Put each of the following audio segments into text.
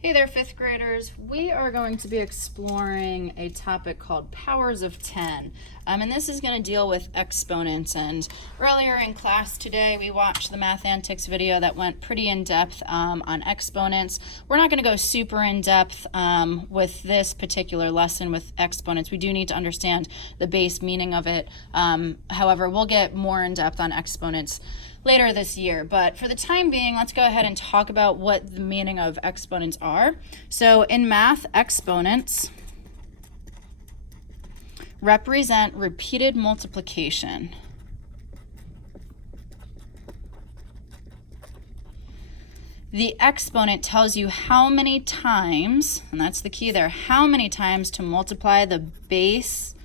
Hey there, fifth graders. We are going to be exploring a topic called powers of 10. And this is going to deal with exponents. And earlier in class today, we watched the Math Antics video that went pretty in-depth on exponents. We're not going to go super in-depth with this particular lesson with exponents. We do need to understand the base meaning of it. However, we'll get more in-depth on exponents later this year, but for the time being, let's go ahead and talk about what the meaning of exponents are. So in math, exponents represent repeated multiplication. The exponent tells you how many times, and that's the key there, how many times to multiply the base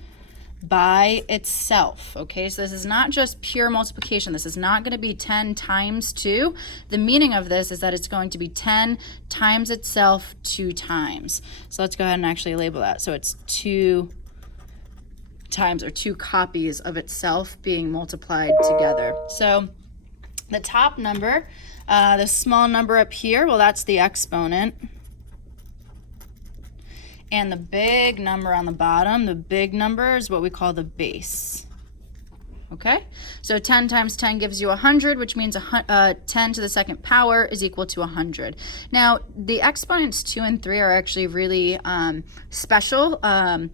by itself. Okay, so this is not just pure multiplication. This is not going to be 10 times 2. The meaning of this is that it's going to be 10 times itself 2 times. So let's go ahead and actually label that. So it's 2 times, or 2 copies of itself being multiplied together. So the top number, the small number up here, well, that's the exponent. And the big number on the bottom, the big number is what we call the base. Okay, so 10 times 10 gives you 100, which means 10 to the second power is equal to 100. Now, the exponents 2 and 3 are actually really special, and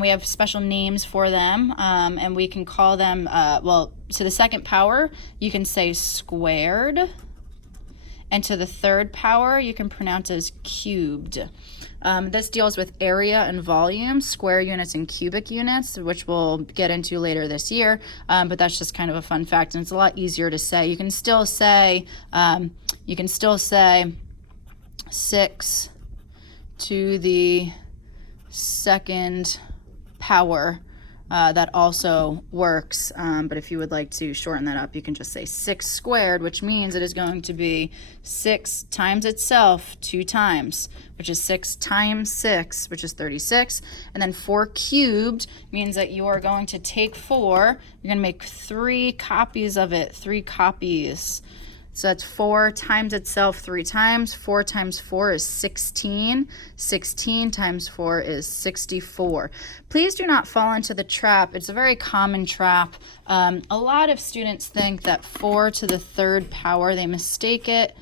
we have special names for them, and we can call them, well, to the second power, you can say squared, and to the third power, you can pronounce as cubed. This deals with area and volume, square units and cubic units, which we'll get into later this year, but that's just kind of a fun fact, and it's a lot easier to say. You can still say 6 to the second power. That also works, but if you would like to shorten that up, you can just say 6 squared, which means it is going to be 6 times itself 2 times, which is 6 times 6, which is 36. And then 4 cubed means that you are going to take 4, you're going to make 3 copies of it, 3 copies. So that's 4 times itself 3 times. 4 times 4 is 16. 16 times 4 is 64. Please do not fall into the trap. It's a very common trap. A lot of students think that 4 to the third power, they mistake it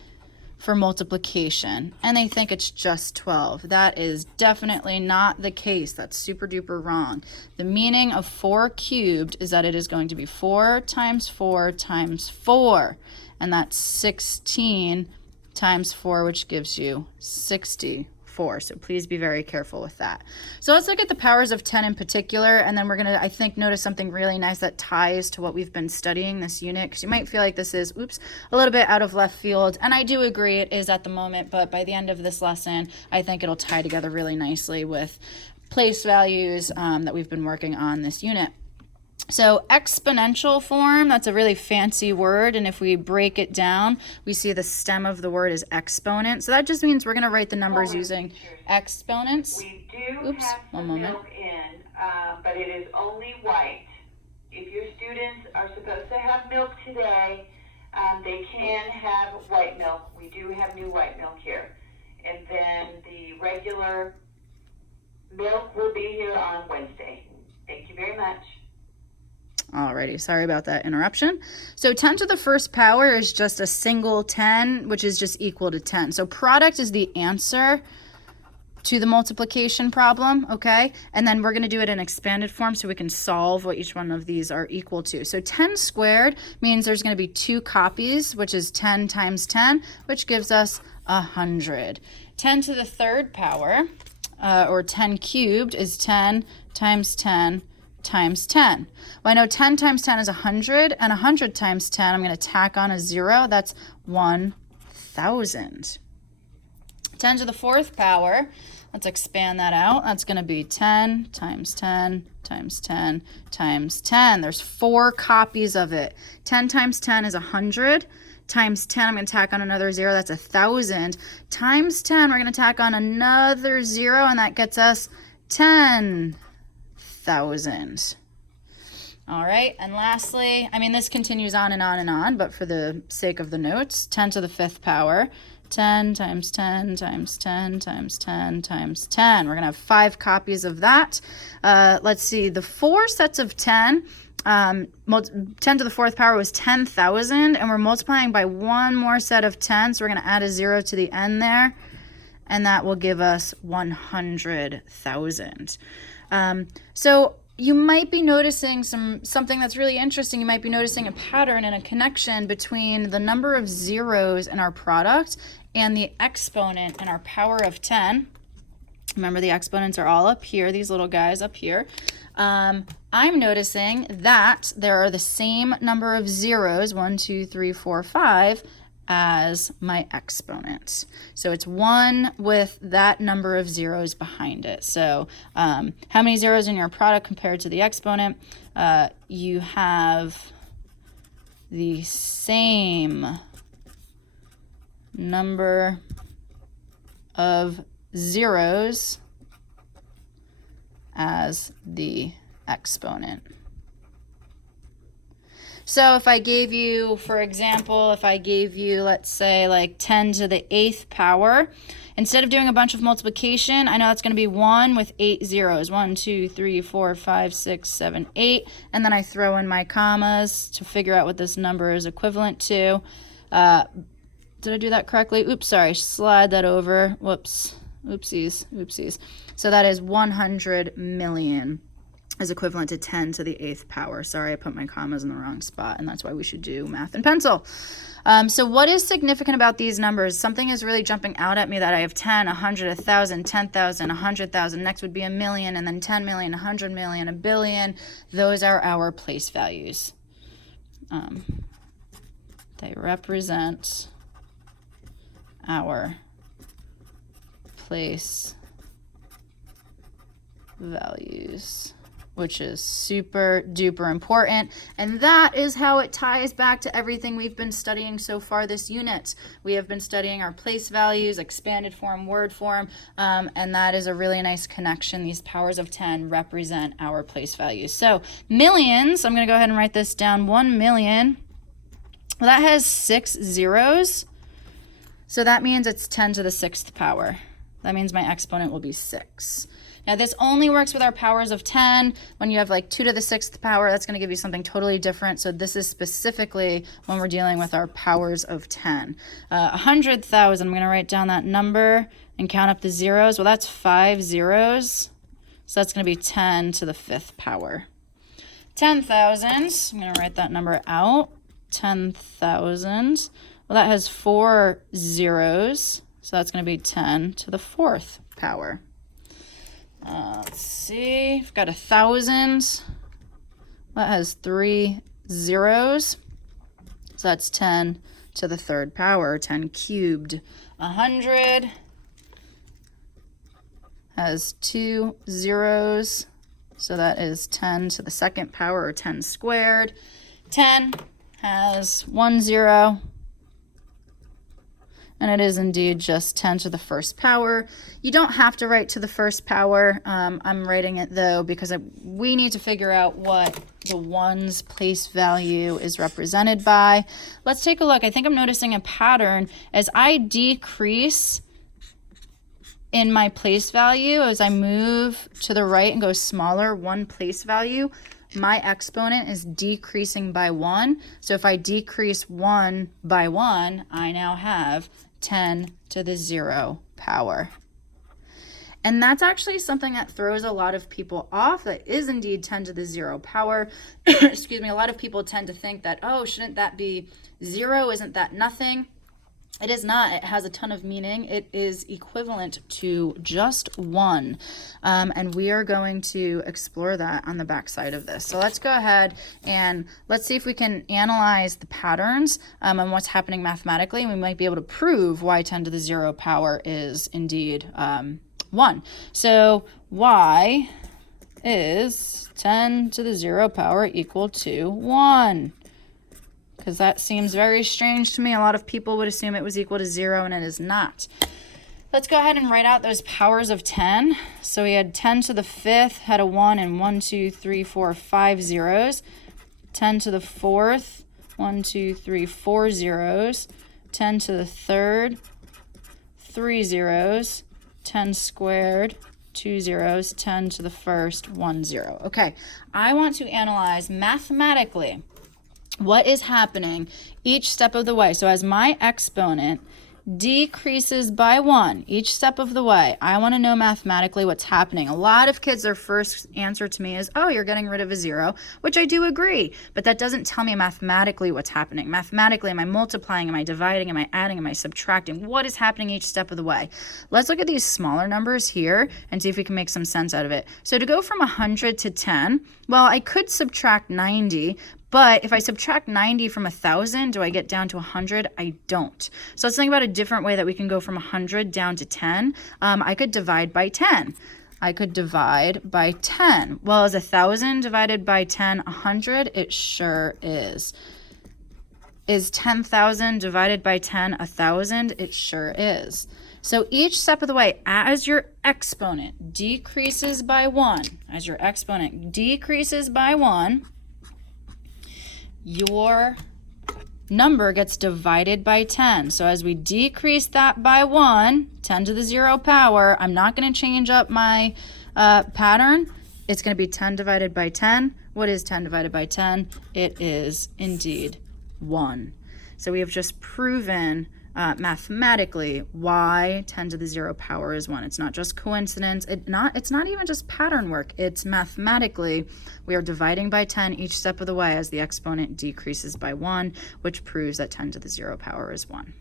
for multiplication, and they think it's just 12. That is definitely not the case. That's super duper wrong. The meaning of 4 cubed is that it is going to be 4 times 4 times 4. And that's 16 times 4, which gives you 64. So please be very careful with that. So let's look at the powers of 10 in particular, and then we're going to, I think, notice something really nice that ties to what we've been studying this unit, because you might feel like this is, a little bit out of left field. And I do agree it is at the moment, but by the end of this lesson, I think it'll tie together really nicely with place values that we've been working on this unit. So exponential form, that's a really fancy word, and if we break it down, we see the stem of the word is exponent. So that just means we're going to write the numbers using exponents. We do have some milk in, but it is only white. If your students are supposed to have milk today, they can have white milk. We do have new white milk here. And then the regular milk will be here on Wednesday. Thank you very much. Alrighty, sorry about that interruption. So 10 to the first power is just a single 10, which is just equal to 10. So product is the answer to the multiplication problem, okay? And then we're going to do it in expanded form so we can solve what each one of these are equal to. So 10 squared means there's going to be 2 copies, which is 10 times 10, which gives us 100. 10 to the third power, or 10 cubed, is 10 times 10 times 10. Well, I know 10 times 10 is 100, and 100 times 10, I'm going to tack on a 0. That's 1,000. 10 to the fourth power, let's expand that out. That's going to be 10 times 10 times 10 times 10. There's 4 copies of it. 10 times 10 is 100. Times 10, I'm going to tack on another 0. That's 1,000. Times 10, we're going to tack on another 0, and that gets us 10,000. All right, and lastly, I mean, this continues on and on and on, but for the sake of the notes, 10 to the fifth power, 10 times 10 times 10 times 10 times 10. We're going to have 5 copies of that. Let's see, the 4 sets of 10, 10 to the 4th power was 10,000, and we're multiplying by one more set of 10, so we're going to add a 0 to the end there, and that will give us 100,000. So you might be noticing something that's really interesting. You might be noticing a pattern and a connection between the number of zeros in our product and the exponent in our power of 10. Remember, the exponents are all up here, these little guys up here. I'm noticing that there are the same number of zeros, 1, 2, 3, 4, 5, as my exponent. So it's 1 with that number of zeros behind it. So how many zeros in your product compared to the exponent? You have the same number of zeros as the exponent. So if I gave you, for example, if I gave you, let's say, like 10 to the 8th power, instead of doing a bunch of multiplication, I know that's going to be 1 with 8 zeros. 1, 2, 3, 4, 5, 6, 7, 8. And then I throw in my commas to figure out what this number is equivalent to. Did I do that correctly? Oops, sorry. Slide that over. Whoops. Oopsies. So that is 100 million. Is equivalent to 10 to the 8th power. Sorry, I put my commas in the wrong spot, and that's why we should do math and pencil. So what is significant about these numbers? Something is really jumping out at me that I have 10, 100, 1,000, 10,000, 100,000. Next would be a million, and then 10 million, 100 million, a billion. Those are our place values. They represent our place values, which is super duper important. And that is how it ties back to everything we've been studying so far this unit. We have been studying our place values, expanded form, word form, and that is a really nice connection. These powers of 10 represent our place values. So millions, I'm going to go ahead and write this down. 1 million, well, that has 6 zeros. So that means it's 10 to the 6th power. That means my exponent will be 6. Now, this only works with our powers of 10. When you have like 2 to the 6th power, that's going to give you something totally different. So this is specifically when we're dealing with our powers of 10. 100,000, I'm going to write down that number and count up the zeros. Well, that's 5 zeros. So that's going to be 10 to the 5th power. 10,000, I'm going to write that number out. 10,000. Well, that has 4 zeros. So that's going to be 10 to the 4th power. Let's see, I've got 1,000. That has 3 zeros. So that's 10 to the 3rd power, 10 cubed. 100 has 2 zeros. So that is 10 to the 2nd power, or 10 squared. 10 has 1 zero. And it is indeed just 10 to the 1st power. You don't have to write to the 1st power. I'm writing it, though, because we need to figure out what the 1's place value is represented by. Let's take a look. I think I'm noticing a pattern. As I decrease in my place value, as I move to the right and go smaller, 1 place value, my exponent is decreasing by 1. So if I decrease 1 by 1, I now have 10 to the 0 power. And that's actually something that throws a lot of people off. That is indeed 10 to the 0 power. Excuse me, a lot of people tend to think that, oh, shouldn't that be 0? Isn't that nothing? It is not. It has a ton of meaning. It is equivalent to just 1. And we are going to explore that on the back side of this. So let's go ahead and let's see if we can analyze the patterns and what's happening mathematically. And we might be able to prove why 10 to the 0 power is indeed 1. So y is 10 to the 0 power equal to 1. Because that seems very strange to me. A lot of people would assume it was equal to 0, and it is not. Let's go ahead and write out those powers of 10. So we had 10 to the 5th, had a 1 and 1, 2, 3, 4, 5 zeros. 10 to the 4th, 1, 2, 3, 4 zeros. 10 to the 3rd, 3 zeros, 10 squared, 2 zeros, 10 to the first, 1 0. Okay, I want to analyze mathematically what is happening each step of the way. So as my exponent decreases by 1 each step of the way, I want to know mathematically what's happening. A lot of kids, their first answer to me is, oh, you're getting rid of a 0, which I do agree, but that doesn't tell me mathematically what's happening. Mathematically, am I multiplying, am I dividing, am I adding, am I subtracting? What is happening each step of the way? Let's look at these smaller numbers here and see if we can make some sense out of it. So to go from 100 to 10, well, I could subtract 90, but if I subtract 90 from 1,000, do I get down to 100? I don't. So let's think about a different way that we can go from 100 down to 10. I could divide by 10. I could divide by 10. Well, is 1,000 divided by 10 100? It sure is. Is 10,000 divided by 10 1,000? It sure is. So each step of the way, as your exponent decreases by 1, your number gets divided by 10. So as we decrease that by 1, 10 to the 0 power, I'm not going to change up my pattern. It's going to be 10 divided by 10. What is 10 divided by 10? It is indeed 1. So we have just proven mathematically why 10 to the 0 power is 1. It's not just coincidence. It's not even just pattern work. It's mathematically we are dividing by 10 each step of the way as the exponent decreases by 1, which proves that 10 to the 0 power is 1.